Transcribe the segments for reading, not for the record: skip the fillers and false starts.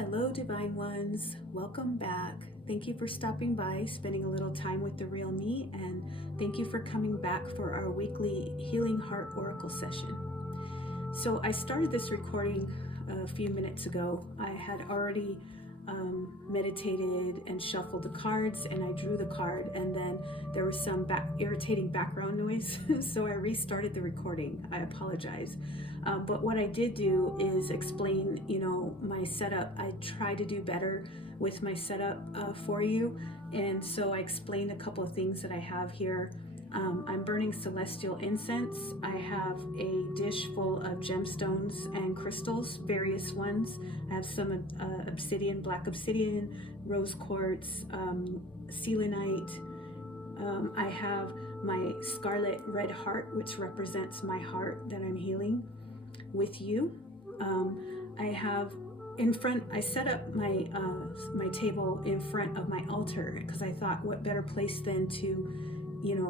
Hello, Divine Ones. Welcome back. Thank you for stopping by, spending a little time with the real me, and thank you for coming back for our weekly Healing Heart Oracle session. So I started this recording a few minutes ago. I had already meditated and shuffled the cards, and I drew the card, and then there was some irritating background noise, so I restarted the recording. I apologize. But what I did do is explain, my setup. I try to do better with my setup for you, and so I explained a couple of things that I have here. I'm burning celestial incense. I have a dish full of gemstones and crystals, various ones. I have some obsidian, black obsidian, rose quartz, selenite. I have my scarlet red heart, which represents my heart that I'm healing with you. I have I set up my my table in front of my altar because I thought, what better place than to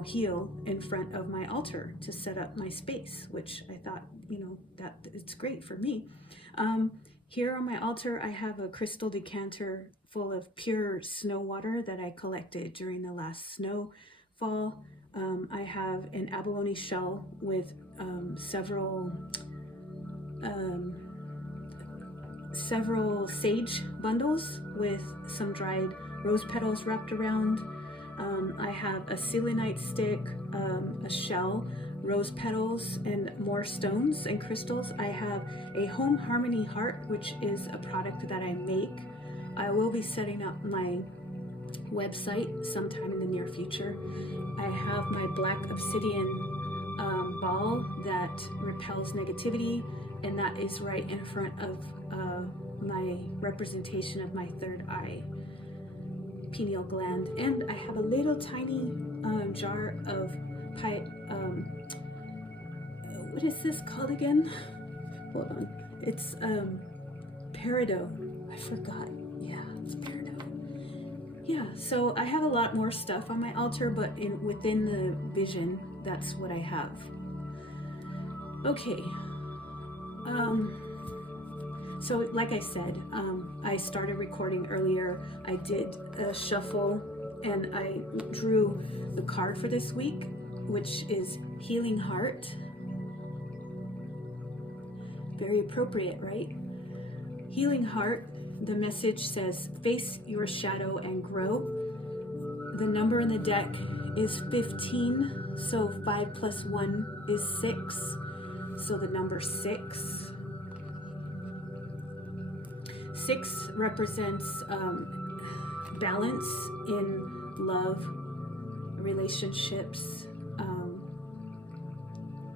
heal in front of my altar, to set up my space, which I thought, that it's great for me. Here on my altar, I have a crystal decanter full of pure snow water that I collected during the last snowfall. I have an abalone shell with several sage bundles with some dried rose petals wrapped around. I have a selenite stick, a shell, rose petals, and more stones and crystals. I have a home harmony heart, which is a product that I make. I will be setting up my website sometime in the near future. I have my black obsidian ball that repels negativity, and that is right in front of my representation of my third eye, pineal gland. And I have a little tiny jar of what is this called again? Hold on. It's peridot. I forgot. Yeah, it's peridot. Yeah, so I have a lot more stuff on my altar, but within the vision, that's what I have. Okay. So like I said, I started recording earlier. I did a shuffle and I drew the card for this week, which is Healing Heart. Very appropriate, right? Healing Heart, the message says, face your shadow and grow. The number in the deck is 15, so 5 plus 1 is 6. So the number 6. 6 represents balance in love, relationships,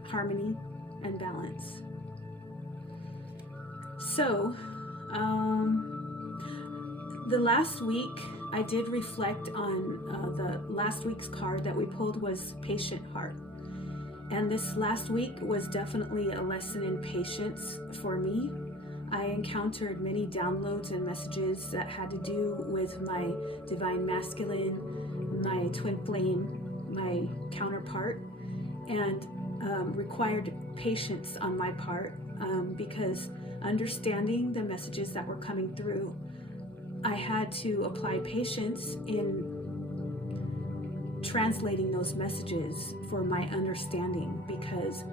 harmony, and balance. So, the last week I did reflect on the last week's card that we pulled was Patient Heart. And this last week was definitely a lesson in patience for me. I encountered many downloads and messages that had to do with my divine masculine, my twin flame, my counterpart, and required patience on my part because understanding the messages that were coming through, I had to apply patience in translating those messages for my understanding, because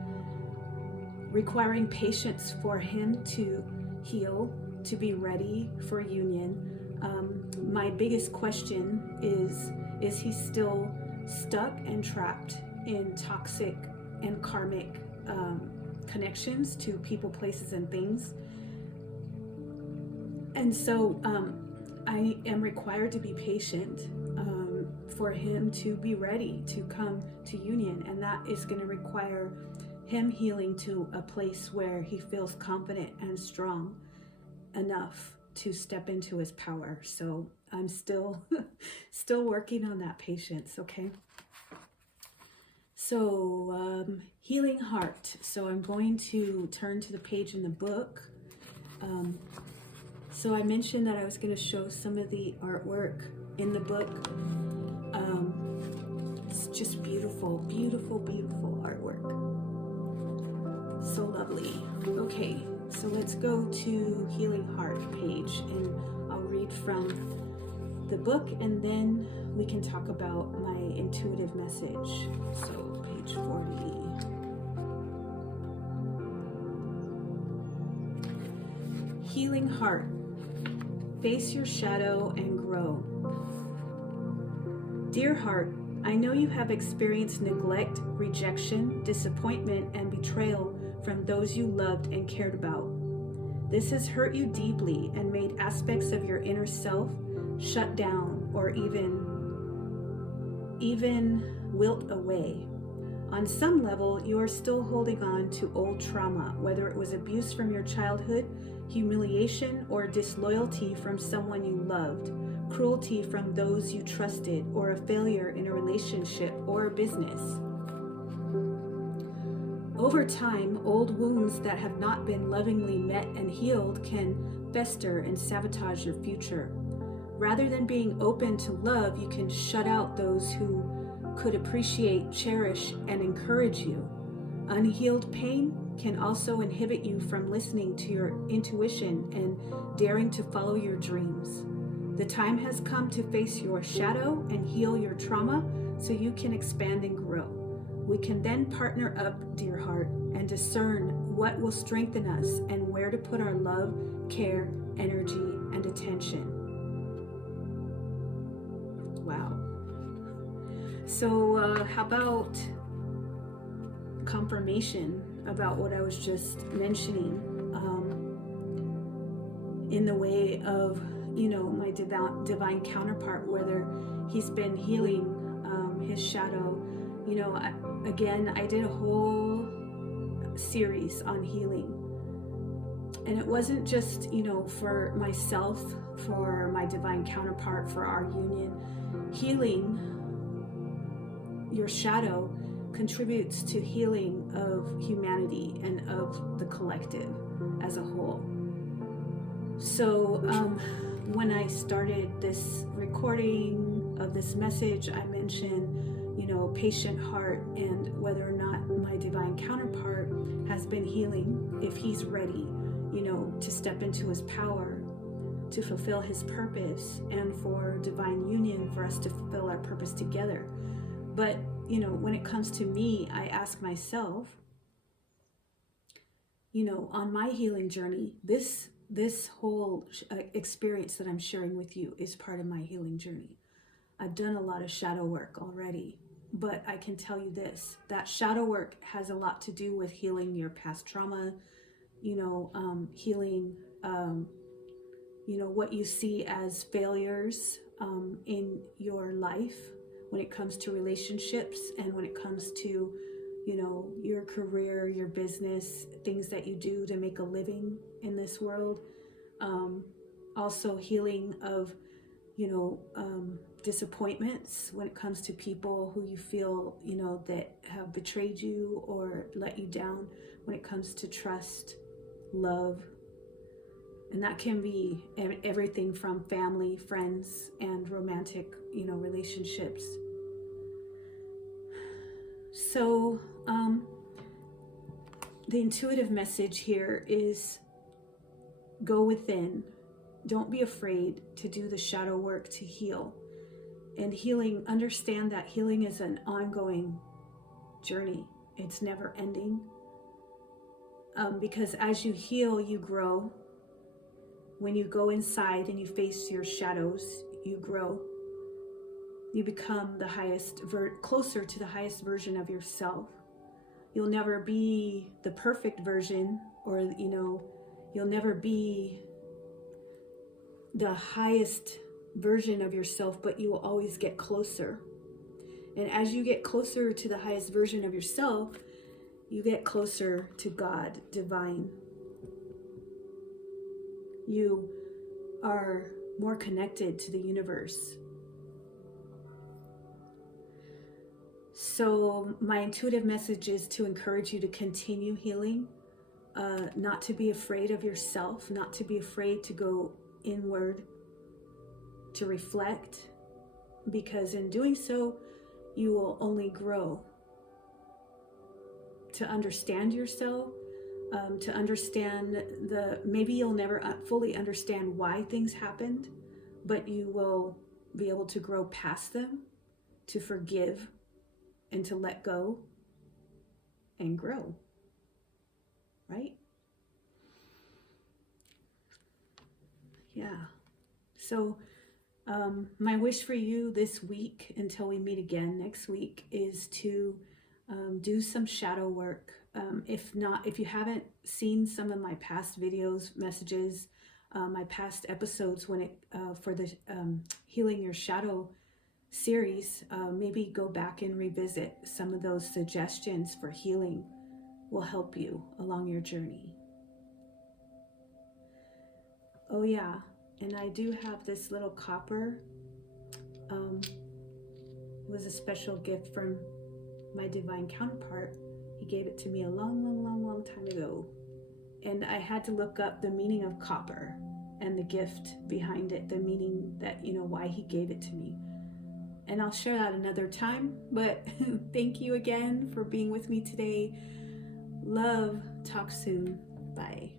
requiring patience for him to heal, to be ready for union. My biggest question is he still stuck and trapped in toxic and karmic connections to people, places, and things? And so I am required to be patient for him to be ready to come to union, and that is going to require him healing to a place where he feels confident and strong enough to step into his power. So I'm still working on that patience. Okay. So Healing Heart. So I'm going to turn to the page in the book. So I mentioned that I was going to show some of the artwork in the book. It's just beautiful, beautiful, beautiful artwork. So lovely. Okay, So let's go to Healing Heart page, and I'll read from the book, and then we can talk about my intuitive message. So page 40. Healing Heart. Face your shadow and grow. Dear heart, I know you have experienced neglect, rejection, disappointment, and betrayal from those you loved and cared about. This has hurt you deeply and made aspects of your inner self shut down or even wilt away. On some level, you are still holding on to old trauma, whether it was abuse from your childhood, humiliation, or disloyalty from someone you loved, cruelty from those you trusted, or a failure in a relationship or a business. Over time, old wounds that have not been lovingly met and healed can fester and sabotage your future. Rather than being open to love, you can shut out those who could appreciate, cherish, and encourage you. Unhealed pain can also inhibit you from listening to your intuition and daring to follow your dreams. The time has come to face your shadow and heal your trauma so you can expand and grow. We can then partner up, dear heart, and discern what will strengthen us and where to put our love, care, energy, and attention. Wow. So how about confirmation about what I was just mentioning, in the way of, my divine counterpart, whether he's been healing his shadow. I did a whole series on healing, and it wasn't just for myself, for my divine counterpart, for our union. Healing your shadow contributes to healing of humanity and of the collective as a whole. So when I started this recording of this message, I mentioned patient heart, and whether or not my divine counterpart has been healing, if he's ready to step into his power, to fulfill his purpose, and for divine union, for us to fulfill our purpose together. But when it comes to me, I ask myself, on my healing journey, this whole experience that I'm sharing with you is part of my healing journey. I've done a lot of shadow work already, but I can tell you this, that shadow work has a lot to do with healing your past trauma, healing, what you see as failures in your life when it comes to relationships, and when it comes to, your career, your business, things that you do to make a living in this world. Also healing of, disappointments when it comes to people who you feel, that have betrayed you or let you down, when it comes to trust, love. And that can be everything from family, friends, and romantic, relationships. So the intuitive message here is go within. Don't be afraid to do the shadow work to heal. And healing, understand that healing is an ongoing journey. It's never ending. Because as you heal, you grow. When you go inside and you face your shadows, you grow. You become the highest, closer to the highest version of yourself. You'll never be the perfect version, or, you'll never be the highest version of yourself, but you will always get closer. And as you get closer to the highest version of yourself, you get closer to God, divine. You are more connected to the universe. So my intuitive message is to encourage you to continue healing, not to be afraid of yourself, not to be afraid to go inward, to reflect, because in doing so, you will only grow. To understand yourself, to understand maybe you'll never fully understand why things happened, but you will be able to grow past them, to forgive and to let go and grow, right? Yeah. So my wish for you this week, until we meet again next week, is to do some shadow work. If you haven't seen some of my past videos, messages, my past episodes for the Healing Your Shadow series, maybe go back and revisit some of those suggestions for healing. Will help you along your journey. Oh yeah, and I do have this little copper. It was a special gift from my divine counterpart. He gave it to me a long time ago. And I had to look up the meaning of copper and the gift behind it, the meaning that, why he gave it to me. And I'll share that another time. But thank you again for being with me today. Love. Talk soon. Bye.